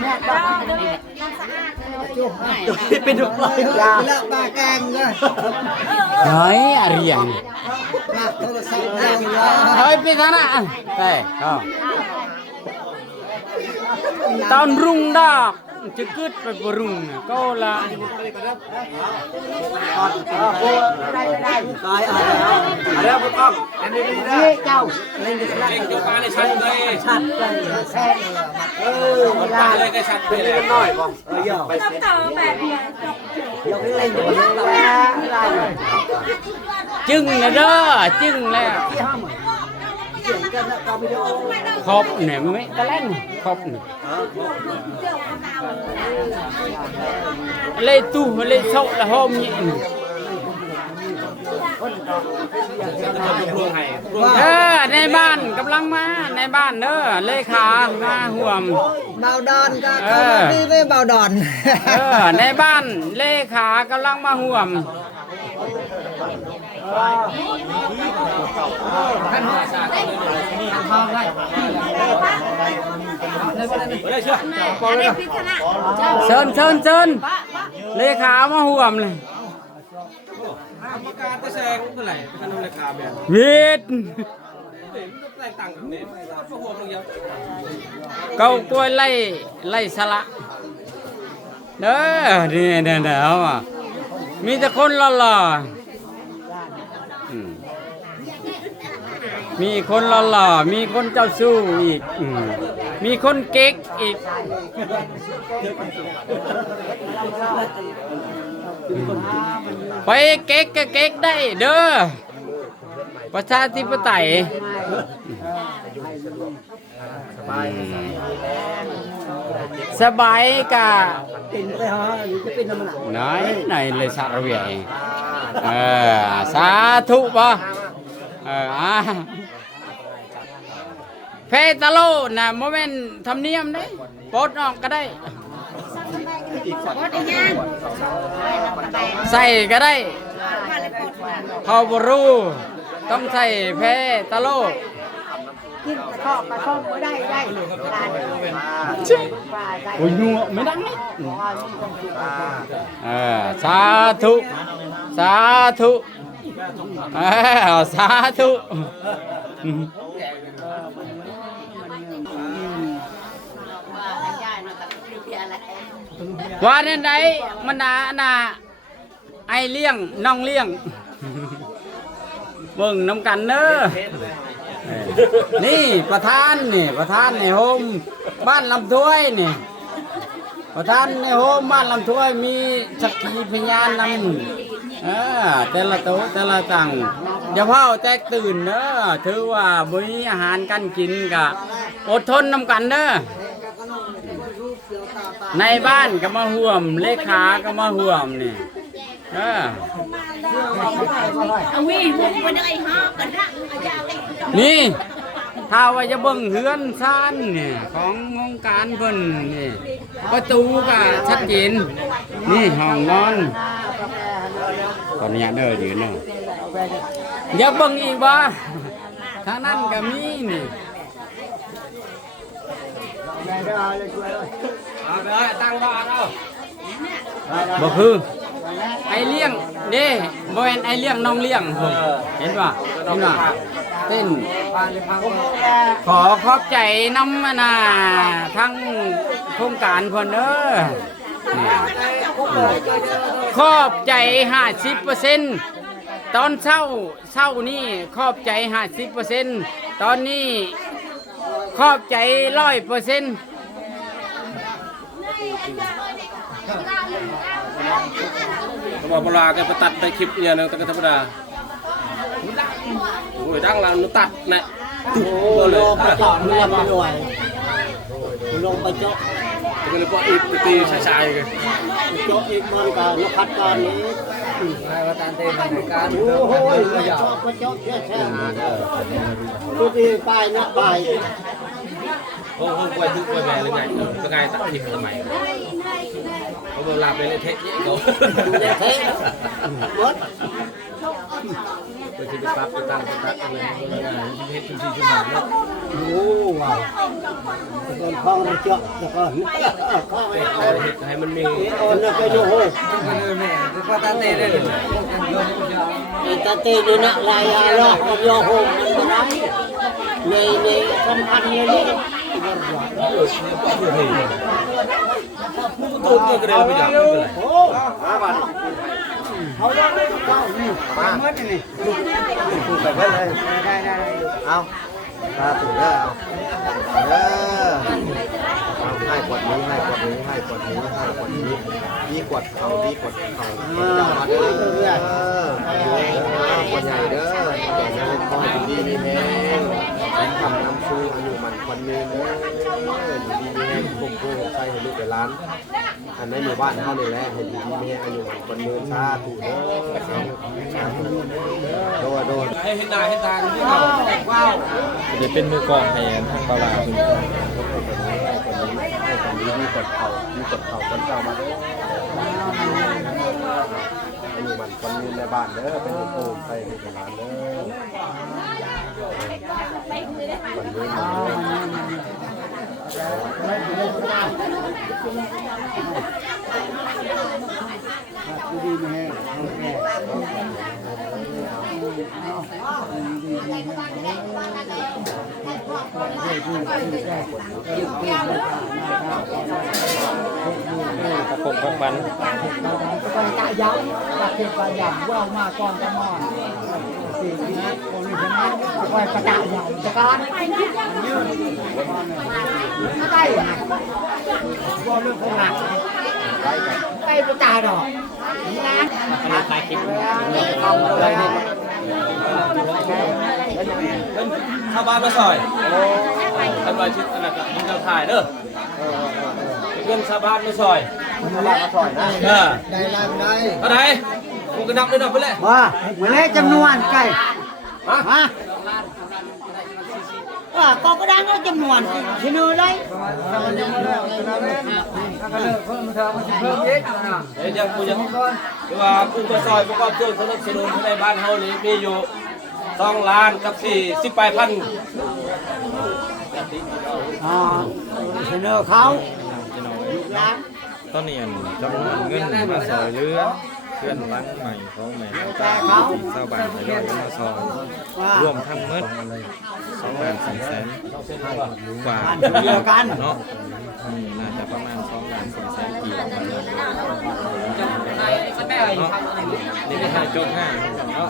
น้ำสะอาด เป็นทุกเลย ยาละปลาแกงเลย เฮ้ยอะไรอย่าง โทรศัพท์ได้ยา เฮ้ยไปทางนั้นใช่ตอนรุ่งดอกจะกึดไปบรุ่งก็ละ ตายอะไร อะไรพวกต้อง นี่เจ้า เล่นกัน เล่นจุกาในชั้นเลย ชัดใจ แซ่บเวลา ตาเลยในชั้นไปเลยน้อยป่ะ ต้องต่อแบบนี้ ยกเล่นกัน จึงนะเด้อจึงแล้ว ครบเนี่ยมึงไม่ตะเล่นครบเนี่ยเลยตู้เลยโซ่ละหอมเนี่ยในบ้านกำลังมาในบ้านเด้อเลขามาห่วม เบาดอนก็เข้ามาดีไม่เบาดอน ในบ้านเลขากำลังมาห่วม ได้เชื่อ อันนี้พิจารณา เชิญเลขามาห่วมเลย ประกาศจะแซงเมื่อไหร่ท่านทำราคาแบบ วิทย์ แตกต่างกันเนี่ยพวกหัวตรงยัง เกากล้วยไล่สละเด้อนี่เด้อเอามีแต่คนหล่อๆมีคนหล่อๆมีคนเจ้าสู้อีกมีคนเก๊กอีกไปเก๊กก็เก๊กได้เด้อประชาธิปไตยสบายกะ เป็นไปฮะหรือจะเป็นน้ำหนัก ไหนเลยสารเวียสาธุป่ะเพตะโลนะโมเมนต์ทำเนียมได้ปลดออกก็ได้ใส่ก็ได้เขาบรูต้องใส่เพตะโล กินกระทอกกระทอกไม่ได้ โอ้ยนัวไม่ดังเลยสาธุสาธุสาธุว่าเนี่ยไหนมันน่ะไอเลี้ยงน้องเลี้ยงเบิ่งน้ำกันเด้อนี่ประธานในโฮมบ้านลำถ้วยนี่ประธานในโฮมบ้านลำถ้วยมีสักขีพยานนำแต่ละโต๊ะแต่ละตังอย่าเผาแตกตื่นเด้อถือว่าบ่มีอาหารกันกินกะอดทนนำกันเด้อในบ้านก็มาห่วมเลขาก็มาห่วมนี่นี่ถ้าว่าจะเบิ่งเฮือนซ่านนี่ขององค์การเพิ่นนี่ประตูก็ชัดเจนนี่ห้องนอนตอนนี้เด้อยืนเด้ออย่าเบิ่งอีกบ่ทางนั้นก็มีนี่ เอาไปเลยตั้งบ้านเอา บ่คือไอเลี้ยงเด้บ่แม่นไอเลี้ยงน้องเลี้ยงผมเห็นป่ะเต้นขอขอบใจนำน่ะทั้งโครงการเพิ่นเด้อขอบใจ 50% ตอนเช้านี่ขอบใจ 50% ตอนนี้ขอบใจ 100% เขาบอกเวลาแกไปตัดในคลิปเนี่ยนึงแต่ก็ธรรมดาโอ้ยดังแล้วมันตัดนะโอ้เลย ต่อเนื่องไปด้วยลงไปเจาะ ก็เลยพออีกตีชายๆกัน เจาะอีกมันก็นพัดการนี้ว่าการเต้นการโอ้โหเจาะไปเจาะแช่ทุกทีไปนะไป โอ้โหกล้วยทุกกล้วยแม่หรือไงเป็นไงตัดคลิปทำไม เขาบอกลาไปเลยเทคเนี่ยเขา เทรถ ไปที่ไปปั๊บไปตั้งไปตัดอะไรเฮ็ดทุกสิ่งทุกอย่างเนาะ โอ้ว้าวตอนคล้องเราเจาะแล้วก็คล้องไอ้ เอาเฮ็ดให้มันมี คนนั้นก็โยโห แม่ก็ตาเต้ได้เลย ไอ้ตาเต้นี่นะลายาล้อกับโยโหมันก็ได้ในสำคัญเลยนี่ ตูนก็กระเด็นไปอย่างนี้เลย โอ้เขาว่าไม่ต้องเข้านี่มาเมื่อนี่ไปเมื่อเลยได้เอาตาถูกแล้วเอาให้กดนี้ให้กดนี้ให้กดนี้ให้กดนี้ดีกดเขาดีกดเขาจับมาเด้อกดใหญ่เด้อแต่ยังไม่พอดีนี่แม่ทำน้ำชูอายุมันคนนึงเด้อดีแม่คุ้มคู่ใส่ให้ลูกไปร้านอันในหมู่บ้านเขาเลยแหละให้ดีแม่อายุมันคนนึงชาถูกเด้อโดน ให้เห็นหน้าเห็นตาที่เขา ว้าว เดี๋ยวเป็นมือกองให้ทางบาลา มีกดเข่าคนเจ้ามาเด้ออายุมันคนนึงในบ้านเด้อเป็นโอ่งใส่ในร้านเด้อคนนึงดีแม่ผมปันปัน còn tại giáo đặc biệt là giảm vào mà còn cái mòn thì còn như thế này quay cả tại giáo cho con nó tay vào luôn không làm tay của ta rồi không rồi ชาวบ้านมาซอยท่านว่าชิดอันนั้นก็ยิงเราถ่ายเด้อเงินชาวบ้านมาซอย ได้ลำได้ เท่าไหร่กูก็นับได้นับไปเลย ว่าเหมือนจำนวนไก่ฮะก็đang cóจำนวนที่นู่นเลย เดี๋ยวกูจะคือว่ากูมาซอยประกอบช่วยสนับสนุนในบ้านเฮานี่มีอยู่2 ล้านกับ48,000 เสนอเขา ตอนนี้จำนวนเงินมาซอยเรือเพื่อนรังใหม่ของแม่ตาที่ชาวบ้านไปด้วยมาซอยรวมทั้งหมด2,400,000กว่าเนาะน่าจะประมาณ2,400,000กี่เนาะนี่ไม่ใช่โจทย์ง่ายเนาะ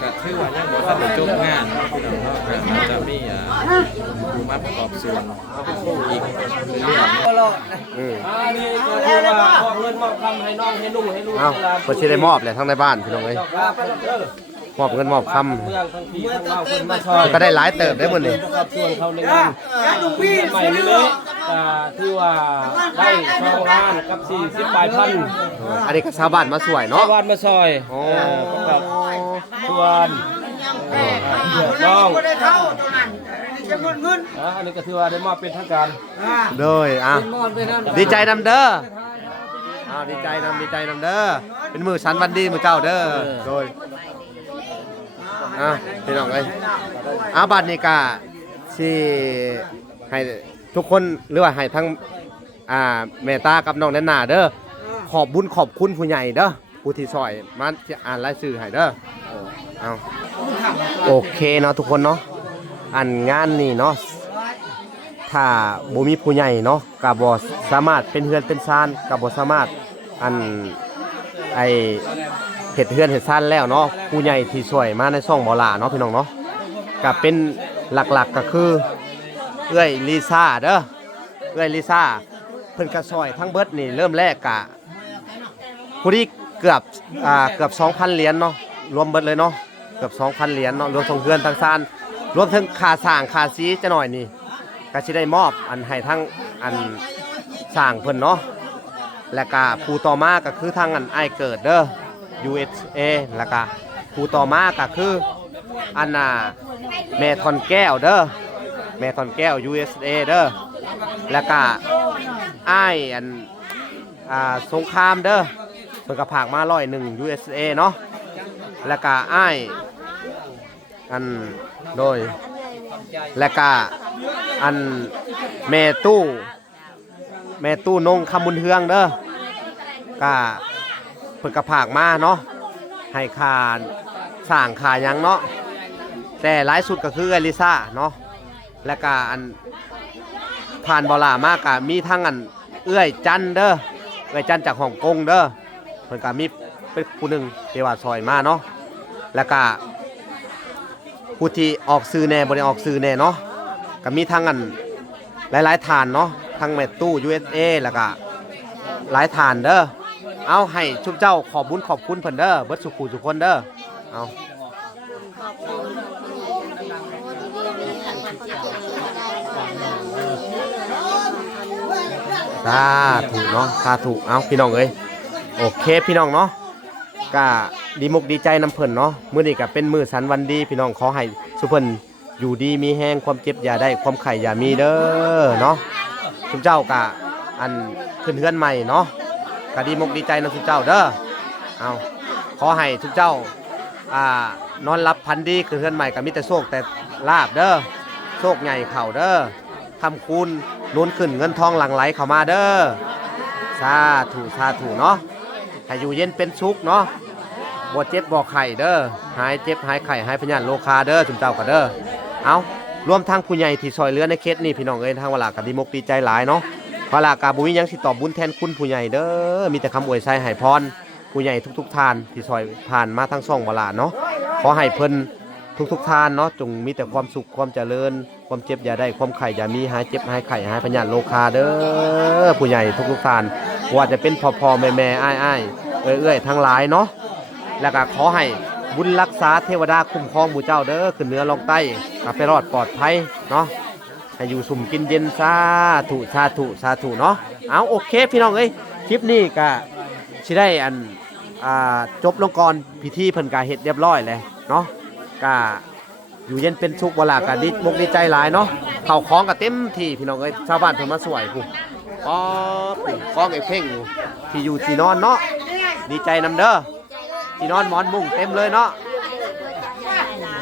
แต่ถือว่ายังบ่ทันได้จบงานเนาะพี่น้องเนาะก็อาจจะมีผู้มาประกอบส่วนอีกเรื่อง นี่ก็คือว่ามอบเงินมอบคำให้น้องให้ลุงให้ลูก เอ้าเพิ่นสิได้มอบแหละทั้งในบ้านพี่น้องเอ้ยมอบเงินมอบคำ เมืองทั้งพี่ทั้งเราคนมาซอย ก็ได้หลายเติบได้มื้อนี้ กับส่วนเขาในงานใหม่เลยที่ว่าได้2 ล้านกับ48,000 อันนี้ก็ชาวบ้านมาสวย ชาว เนาะ บ้านมาซอย โอ้ กับส่วนน้อง ได้เข้าตรงนั้นจำนวนเงิน อันนี้ก็ถือว่าได้มอบเป็นทางการ โดยดีใจนำเด้อดีใจนำเด้อเป็นมือสันวันดีมือเจ้าเด้อโดยพี่น้องเอ้ยบัดนี้ก็สิให้ทุกคนหรือว่าให้ทั้งแม่ตากับน้องแนนนาเด้อขอบบุญขอบคุณผู้ใหญ่เด้อผู้ที่ซอยมาอ่านรายชื่อให้เด้อเอาโอเคเนาะทุกคนเนาะอันงานนี่เนาะถ้าบ่มีผู้ใหญ่เนาะก็บ่สามารถเป็นเฮือนเป็นซานก็บ่สามารถอันเฮ็ดเฮือนเฮ็ดซานแล้วเนาะผู้ใหญ่ที่ช่วยมาในช่องบ่ล่าเนาะพี่น้องเนาะก็เป็นหลักๆก็คือเอ้ยลิซ่าเด้อเอ้ยลิซ่าเพิ่นก็ช่วยทั้งเบิดนี่เริ่มแรกก็ผู้ที่เกือบ 2,000 เหรียญเนาะรวมเบิดเลยเนาะเกือบ 2,000 เหรียญเนาะรวมทั้งเฮือนทั้งซานรวมถึงค่าสร้างค่าสีจะหน่อยนี่ก็สิได้มอบอันให้ทั้งอันสร้างเพิ่นเนาะแล้วก็ผู้ต่อมาก็คือทางอันไอเกิดเด้อ USA แล้วก็ผู้ต่อมาก็คืออันแม่ทอนแก้วเด้อ แม่คอนแก้ว USA เด้อแล้วก็อ้ายอันสงครามเด้อเพิ่นก็ผากมา101 USA เนาะแล้วก็อ้ายอันโดยแล้วก็อันแม่ตู้นงคำบุญเฮืองเด้อก็เพิ่นก็ผากมาเนาะให้ค่าสร้างค่าหยังเนาะแต่หลายสุดก็คืออลิซ่าเนาะแล้วก็อันผ่านบอลามากก็มีทั้งอันเอื้อยจันเด้อเอื้อยจันจากฮ่องกงเด้อเพิ่นก็มีเป็นผู้หนึ่งที่ว่าซอยมาเนาะแล้วก็ผู้ที่ออกซื้อแน่บ่ได้ออกซื้อแน่เนาะก็มีทั้งอันหลายๆฐานเนาะทั้งแม่ตู้ USA แล้วก็หลายฐานเด้อเอาให้ชุบเจ้าขอบบุญขอบคุณเพิ่นเด้อเบิดสุขุทุกคนเด้อเอาสาธุเนาะสาธุเอาพี่น้องเอ้ยโอเคพี่น้องเนาะก็ดีมุกดีใจนำเพิ่นเนาะมื้อนี้ก็เป็นมื้อสันวันดีพี่น้องขอให้สุเพิ่นอยู่ดีมีแห้งความเจ็บอย่าได้ความไข้อย่ามีเด้อเนาะทุกเจ้าก็อันขึ้นเฮือนใหม่เนาะก็ดีมุกดีใจนำทุกเจ้าเด้อเอาขอให้ทุกเจ้านอนรับพันดีขึ้นเฮือนใหม่ก็มีแต่โชคแต่ลาบเด้อโชคใหญ่เข้าเด้อคำคูณล้นขึ้นเงินทองหลั่งไหลเข้ามาเด้อสาธุเนาะให้อยู่เย็นเป็นสุขเนาะบ่เจ็บบ่ไข้เด้อหายเจ็บหายไข้หายพยานโรคาเด้อจุ่มเจ้าก็เด้อเอารวมทั้งผู้ใหญ่ที่ซอยเหลือในเคสนี้พี่น้องเอ้ยทางเวลาก็ดีมกดีใจหลายเนาะเวลากาบุญยังสิตอบบุญแทนคุณผู้ใหญ่เด้อมีแต่คำอวยไส้ให้พรผู้ใหญ่ทุกๆทานที่ซอยผ่านมาทั้งช่องเวลาเนาะขอให้เพิ่นทุกทานเนาะจงมีแต่ความสุขความเจริญความเจ็บอย่าได้ความไข่อย่ามีหายเจ็บหายไข่หายพยานโรคาเด้อผู้ใหญ่ทุกทานว่าจะเป็นพ่อแม่อ้ายเอ้ยทั้งหลายเนาะแล้วก็ขอให้บุญรักษาเทวดาคุ้มครองหมู่เจ้าเด้อขึ้นเหนือลงใต้กลับไปรอดปลอดภัยเนาะให้อยู่สุ่มกินเย็นสาธุเนาะเอาโอเคพี่น้องเอ้ยคลิปนี้ก็สิได้อันจบลงก่อนพิธีเพิ่นก็เฮ็ดเรียบร้อยแล้วเนาะก็อยู่เย็นเป็นสุขบ่ล่ะก็ดีมกดีใจหลายเนาะเข้าของก็เต็มที่พี่น้องเอ้ยชาวบ้านเพิ่นมาสวยพุ่นอ๋อของไอ้เพ่งที่อยู่ที่นอนเนาะดีใจนำเด้อที่นอนหมอนมุ้งเต็มเลยเนาะ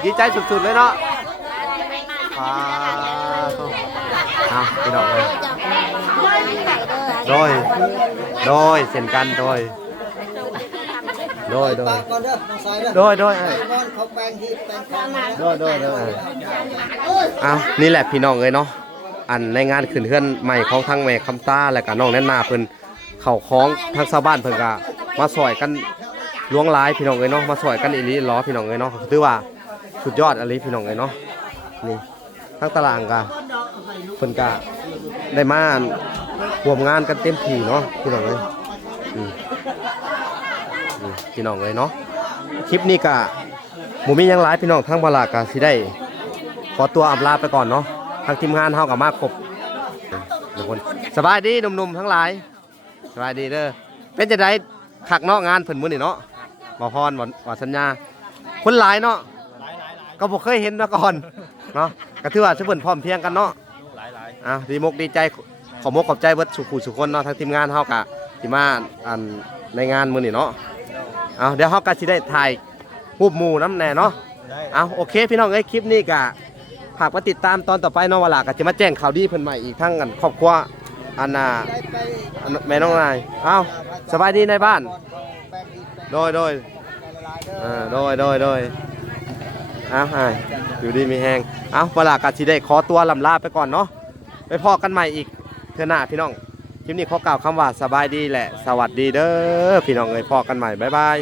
ดีใจสุดๆเลยเนาะพี่น้องเอ้ยโดยเส้นกันโดยนี่แหละพี่น้องเอ้ยเนาะอันในงานขึ้นเฮือนใหม่ของทางแม่คำตาและก็น้องแน่นนาเพิ่นเข้าของทางชาวบ้านเพิ่นก็มาซอยกันล้วงหลายพี่น้องเอ้ยเนาะมาซอยกันอีหลีล้อพี่น้องเอ้ยเนาะถือว่าสุดยอดอีหลีพี่น้องเอ้ยเนาะนี่ทั้งตารางก็เพิ่นก็ได้มาร่วมงานกันเต็มที่เนาะพี่น้องเอ้ยพี่น้องเลยเนาะคลิปนี้ก็หมู่มียังหลายพี่น้องทั้งบลากาสิได้ขอตัวอำลาไปก่อนเนาะทางทีมงานเฮากับมาครบทุกคนสบายดีหนุ่มๆทั้งหลายสบายดีเด้อเป็นจะได้ขักเนาะงานเพิ่นมื้อนี่เนาะบ่พรบ่สัญญาคนหลายเนาะก็บ่เคยเห็นมาก่อนเนาะก็ถือว่าเพิ่นพร้อมเพียงกันเนาะดีมกดีใจขอมกขอบใจเบิดสุขคนเนาะทางทีมงานเฮาก็ที่มาอันในงานมื้อนี่เนาะเดี๋ยวเขาก็สิได้ถ่ายรูปหมู่น้ำแน่เนาะโอเคพี่น้องเอ้ยคลิปนี้ก็ฝากมาติดตามตอนต่อไปเนาะเวลาก็จะมาแจ้งข่าวดีเพิ่นใหม่อีกทั้งกันครอบครัวอันแม่น้องนายสบายดีในบ้านโดยอยู่ดีมีแหงเวลาก็สิได้ขอตัวลำลาไปก่อนเนาะไปพอกันใหม่อีกเทื่อหน้าพี่น้องคลิปนี้ขอกล่าวคำว่าสบายดีแหละสวัสดีเด้อพี่น้องเอ้ยพอกันใหม่บ๊ายบาย